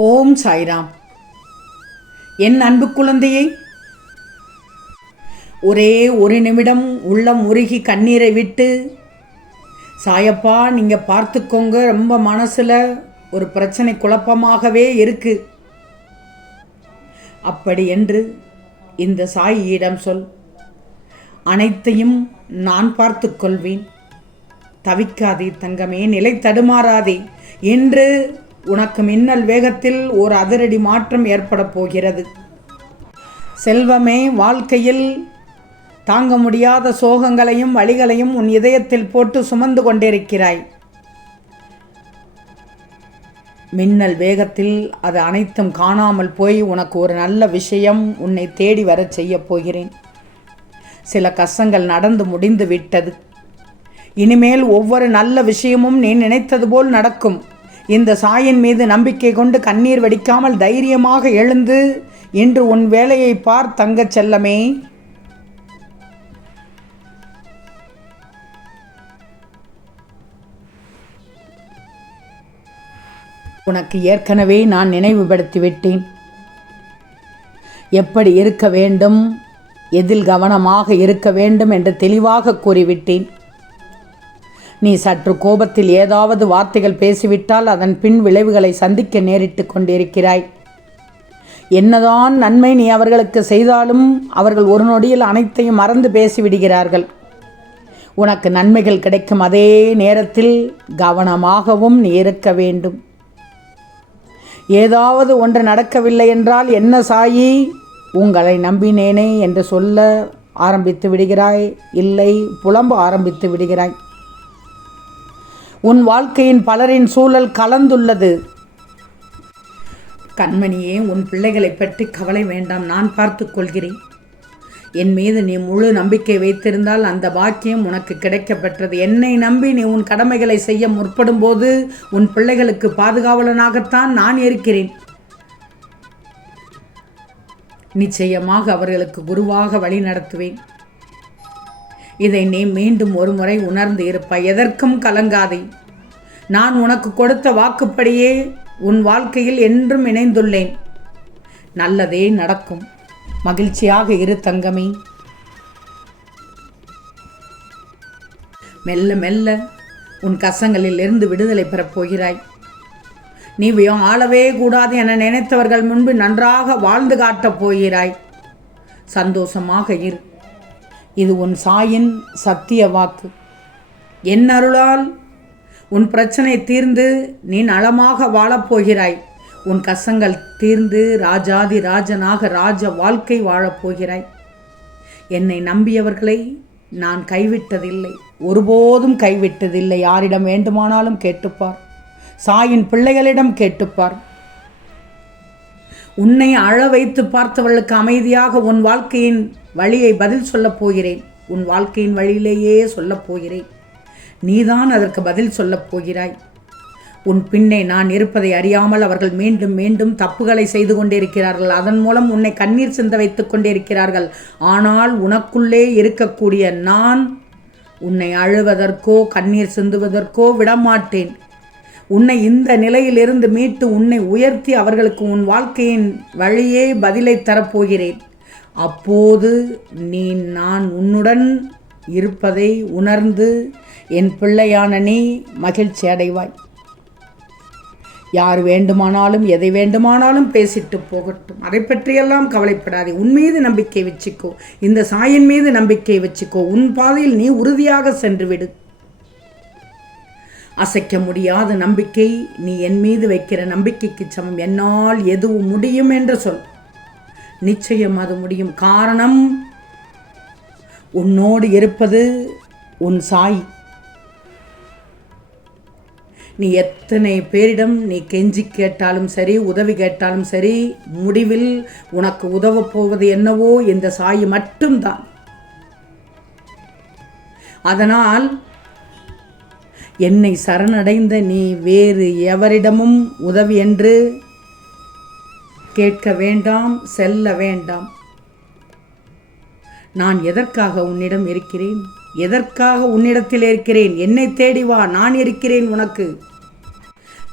ஓம் சாய்ராம். என் அன்பு குழந்தையை ஒரே ஒரு நிமிடம் உள்ளம் உருகி கண்ணீரை விட்டு சாயப்பா நீங்கள் பார்த்துக்கோங்க ரொம்ப மனசில் ஒரு பிரச்சனை குழப்பமாகவே இருக்கு. அப்படி என்று இந்த சாயியிடம் சொல். அனைத்தையும் நான் பார்த்து கொள்வேன் தவிக்காதே தங்கமே நிலை தடுமாறாதே. என்று உனக்கு மின்னல் வேகத்தில் ஒரு அதிரடி மாற்றம் ஏற்பட போகிறது. செல்வமே வாழ்க்கையில் தாங்க முடியாத சோகங்களையும் வழிகளையும் உன் இதயத்தில் போட்டு சுமந்து கொண்டிருக்கிறாய். மின்னல் வேகத்தில் அது அனைத்தும் காணாமல் போய் உனக்கு ஒரு நல்ல விஷயம் உன்னை தேடி வரச் செய்யப் போகிறேன். சில கஷ்டங்கள் நடந்து முடிந்து விட்டது. இனிமேல் ஒவ்வொரு நல்ல விஷயமும் நீ நினைத்தது போல் நடக்கும். இந்த சாயின் மீது நம்பிக்கை கொண்டு கண்ணீர் வடிக்காமல் தைரியமாக எழுந்து இன்று உன் வேலையை பார் தங்கச் செல்லமே. உனக்கு ஏற்கனவே நான் நினைவுபடுத்திவிட்டேன். எப்படி இருக்க வேண்டும்? எதில் கவனமாக இருக்க வேண்டும்? என்று தெளிவாக கூறிவிட்டேன். நீ சற்று கோபத்தில் ஏதாவது வார்த்தைகள் பேசிவிட்டால் அதன் பின் விளைவுகளை சந்திக்க நேரிட்டு கொண்டிருக்கிறாய். என்னதான் நன்மை நீ அவர்களுக்கு செய்தாலும் அவர்கள் ஒரு நொடியில் அனைத்தையும் மறந்து பேசிவிடுகிறார்கள். உனக்கு நன்மைகள் கிடைக்கும் அதே நேரத்தில் கவனமாகவும் நீ இருக்க வேண்டும். ஏதாவது ஒன்று நடக்கவில்லை என்றால் என்ன சாயி? உங்களை நம்பினேனே என்று சொல்ல ஆரம்பித்து விடுகிறாய். இல்லை புலம்ப ஆரம்பித்து விடுகிறாய். உன் வாழ்க்கையின் பலரின் சூழல் கலந்துள்ளது. கண்மணியே உன் பிள்ளைகளை பற்றி கவலை வேண்டாம் நான் பார்த்து கொள்கிறேன். என் மீது நீ முழு நம்பிக்கை வைத்திருந்தால் அந்த பாக்கியம் உனக்கு கிடைக்கப்பெற்றது. என்னை நம்பி நீ உன் கடமைகளை செய்ய முற்படும் போது உன் பிள்ளைகளுக்கு பாதுகாவலனாகத்தான் நான் இருக்கிறேன். நிச்சயமாக அவர்களுக்கு குருவாக வழி நடத்துவேன். இதை நீ மீண்டும் ஒரு முறை உணர்ந்து இருப்பாய் எதற்கும் கலங்காதே. நான் உனக்கு கொடுத்த வாக்குப்படியே உன் வாழ்க்கையில் என்றும் இணைந்துள்ளேன். நல்லதே நடக்கும். மகிழ்ச்சியாக இரு தங்கமே. மெல்ல மெல்ல உன் கசங்களில் இருந்து விடுதலை பெறப் போகிறாய். நீ ஆளவே கூடாது என நினைத்தவர்கள் முன்பு நன்றாக வாழ்ந்து காட்டப் போகிறாய். சந்தோஷமாக இரு. இது உன் சாயின் சத்திய வாக்கு. என் அருளால் உன் பிரச்சனை தீர்ந்து நீ நலமாக வாழப்போகிறாய் உன் கசங்கள் தீர்ந்து ராஜாதி ராஜனாக ராஜ வாழ்க்கை வாழப்போகிறாய் என்னை நம்பியவர்களை நான் கைவிட்டதில்லை. ஒருபோதும் கைவிட்டதில்லை. யாரிடம் வேண்டுமானாலும் கேட்டுப்பார். சாயின் பிள்ளைகளிடம் கேட்டுப்பார். உன்னை அழ வைத்து பார்த்தவர்களுக்கு அமைதியாக உன் வாழ்க்கையின் வழியை பதில் சொல்லப் போகிறேன். உன் வாழ்க்கையின் வழியிலேயே சொல்லப் போகிறேன். நீதான் அதற்கு பதில் சொல்லப் போகிறாய். உன் பின்னே நான் இருப்பதை அறியாமல் அவர்கள் மீண்டும் மீண்டும் தப்புகளை செய்து கொண்டிருக்கிறார்கள். அதன் மூலம் உன்னை கண்ணீர் சிந்த வைத்துக் கொண்டிருக்கிறார்கள். ஆனால் உனக்குள்ளே இருக்கக்கூடிய நான் உன்னை அழுவதற்கோ கண்ணீர் சிந்துவதற்கோ விடமாட்டேன். உன்னை இந்த நிலையிலிருந்து மீட்டு உன்னை உயர்த்தி அவர்களுக்கு உன் வாழ்க்கையின் வழியே பதிலை தரப்போகிறேன் அப்போது நீ நான் உன்னுடன் இருப்பதை உணர்ந்து என் பிள்ளையான நீ மகிழ்ச்சி அடைவாய். யார் வேண்டுமானாலும் எதை வேண்டுமானாலும் பேசிட்டு போகட்டும். அதை பற்றியெல்லாம் கவலைப்படாதே. உன் மீது நம்பிக்கை வச்சுக்கோ. இந்த சாயின் மீது நம்பிக்கை வச்சுக்கோ. உன் பாதையில் நீ உறுதியாக சென்று விடு. அசைக்க முடியாத நம்பிக்கை நீ என் மீது வைக்கிற நம்பிக்கைக்கு சமம். என்னால் எதுவும் முடியும் என்று சொல். நிச்சயம் அது முடியும். காரணம் உன்னோடு இருப்பது உன் சாய். நீ எத்தனை பேரிடம் நீ கெஞ்சி கேட்டாலும் சரி உதவி கேட்டாலும் சரி முடிவில் உனக்கு உதவப் போவது என்னவோ இந்த சாய் மட்டும்தான். அதனால் என்னை சரணடைந்த நீ வேறு எவரிடமும் உதவி என்று கேட்க வேண்டாம் செல்ல வேண்டாம். நான் எதற்காக உன்னிடம் இருக்கிறேன்? எதற்காக உன்னிடத்தில் இருக்கிறேன்? என்னை தேடி வா நான் இருக்கிறேன் உனக்கு.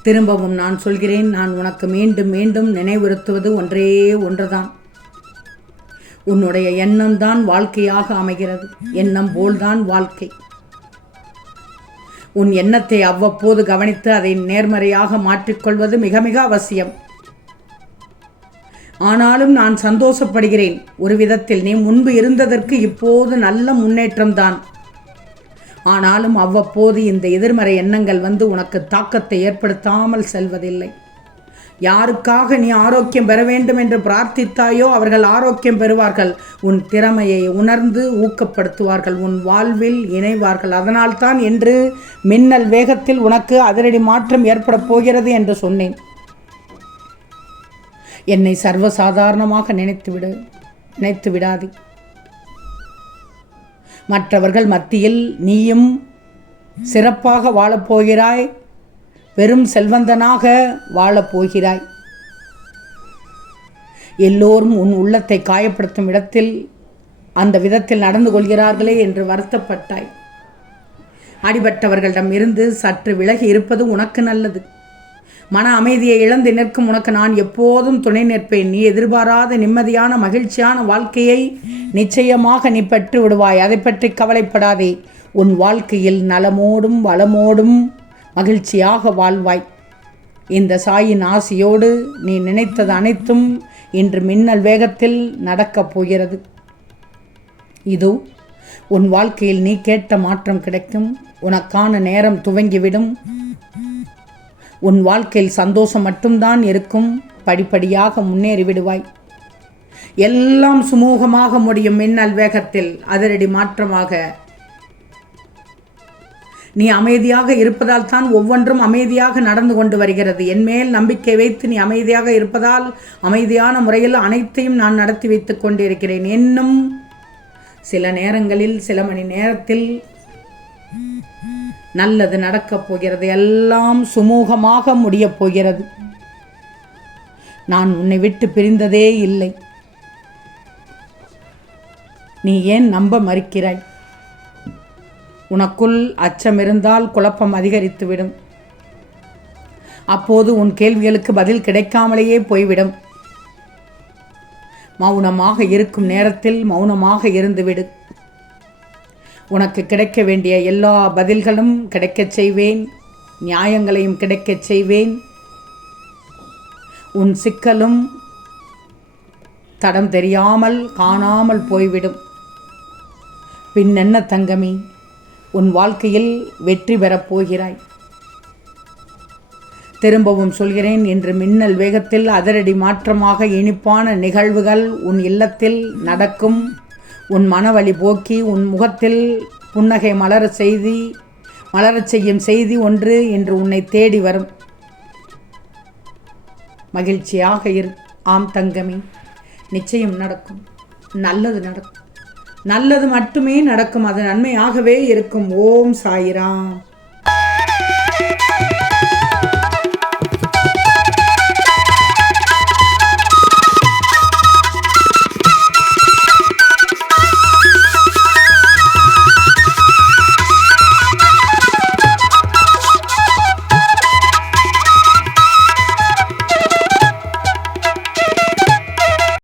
திரும்பவும் நான் சொல்கிறேன் நான் உனக்கு மீண்டும் மீண்டும் நினைவுறுத்துவது ஒன்றே ஒன்றுதான். உன்னுடைய எண்ணம் தான் வாழ்க்கையாக அமைகிறது. எண்ணம் போல்தான் வாழ்க்கை. உன் எண்ணத்தை அவ்வப்போது கவனித்து அதை நேர்மறையாக மாற்றிக்கொள்வது மிக மிக அவசியம். ஆனாலும் நான் சந்தோஷப்படுகிறேன். ஒரு விதத்தில் நீ முன்பு இருந்ததற்கு இப்போது நல்ல முன்னேற்றம்தான். ஆனாலும் அவ்வப்போது இந்த எதிர்மறை எண்ணங்கள் வந்து உனக்கு தாக்கத்தை ஏற்படுத்தாமல் செல்வதில்லை. யாருக்காக நீ ஆரோக்கியம் பெற வேண்டும் என்று பிரார்த்தித்தாயோ அவர்கள் ஆரோக்கியம் பெறுவார்கள். உன் திறமையை உணர்ந்து ஊக்கப்படுத்துவார்கள். உன் வாழ்வில் இணைவார்கள். அதனால்தான் என்று மின்னல் வேகத்தில் உனக்கு அதிரடி மாற்றம் ஏற்பட போகிறது என்று சொன்னேன். என்னை சர்வசாதாரணமாக நினைத்துவிடு நினைத்து விடாதே மற்றவர்கள் மத்தியில் நீயும் சிறப்பாக வாழப்போகிறாய் பெரும் செல்வந்தனாக வாழப்போகிறாய். எல்லோரும் உன் உள்ளத்தை காயப்படுத்தும் இடத்தில் அந்த விதத்தில் நடந்து கொள்கிறார்களே என்று வருத்தப்பட்டாய். அடிபட்டவர்களிடம் இருந்து சற்று விலகி இருப்பது உனக்கு நல்லது. மன அமைதியை இழந்து நிற்கும் உனக்கு நான் எப்போதும் துணை நிற்பேன். நீ எதிர்பாராத நிம்மதியான மகிழ்ச்சியான வாழ்க்கையை நிச்சயமாக நீ பெற்று விடுவாய். அதை பற்றி கவலைப்படாதே. உன் வாழ்க்கையில் நலமோடும் வளமோடும் மகிழ்ச்சியாக வாழ்வாய். இந்த சாயின் ஆசையோடு நீ நினைத்தது அனைத்தும் இன்று மின்னல் வேகத்தில் நடக்கப் போகிறது. இதோ உன் வாழ்க்கையில் நீ கேட்ட மாற்றம் கிடைக்கும். உனக்கான நேரம் துவங்கிவிடும். உன் வாழ்க்கையில் சந்தோஷம் மட்டும்தான் இருக்கும். படிப்படியாக முன்னேறி விடுவாய். எல்லாம் சுமூகமாக முடியும் மின்னல் வேகத்தில் அதிரடி மாற்றமாக. நீ அமைதியாக இருப்பதால் தான் ஒவ்வொன்றும் அமைதியாக நடந்து கொண்டு வருகிறது. என்மேல் நம்பிக்கை வைத்து நீ அமைதியாக இருப்பதால் அமைதியான முறையில் அனைத்தையும் நான் நடத்தி வைத்துக் கொண்டிருக்கிறேன். இன்னும் சில நேரங்களில் சில மணி நேரத்தில் நல்லது நடக்கப் போகிறது எல்லாம் சுமூகமாக முடியப் போகிறது. நான் உன்னை விட்டு பிரிந்ததே இல்லை. நீ ஏன் நம்ப மறுக்கிறாய்? உனக்குள் அச்சம் இருந்தால் குழப்பம் அதிகரித்துவிடும். அப்போது உன் கேள்விகளுக்கு பதில் கிடைக்காமலேயே போய்விடும். மௌனமாக இருக்கும் நேரத்தில் மௌனமாக இருந்துவிடு. உனக்கு கிடைக்க வேண்டிய எல்லா பதில்களும் கிடைக்கச் செய்வேன். நியாயங்களையும் கிடைக்கச் செய்வேன். உன் சிக்கலும் தடம் தெரியாமல் காணாமல் போய்விடும். பின்னென்ன தங்கமி உன் வாழ்க்கையில் வெற்றி பெறப் போகிறாய். திரும்பவும் சொல்கிறேன் இன்று மின்னல் வேகத்தில் அதிரடி மாற்றமாக இனிப்பான நிகழ்வுகள் உன் இல்லத்தில் நடக்கும். உன் மனவழி போக்கி உன் முகத்தில் புன்னகை மலர செய்தி மலரச் செய்யும் செய்தி ஒன்று இன்று உன்னை தேடி வரும். மகிழ்ச்சியாக இரு. ஆம் தங்கமே நிச்சயம் நடக்கும். நல்லது நடக்கும். நல்லது மட்டுமே நடக்கும். அது நன்மையாகவே இருக்கும். ஓம் சாயிராம்.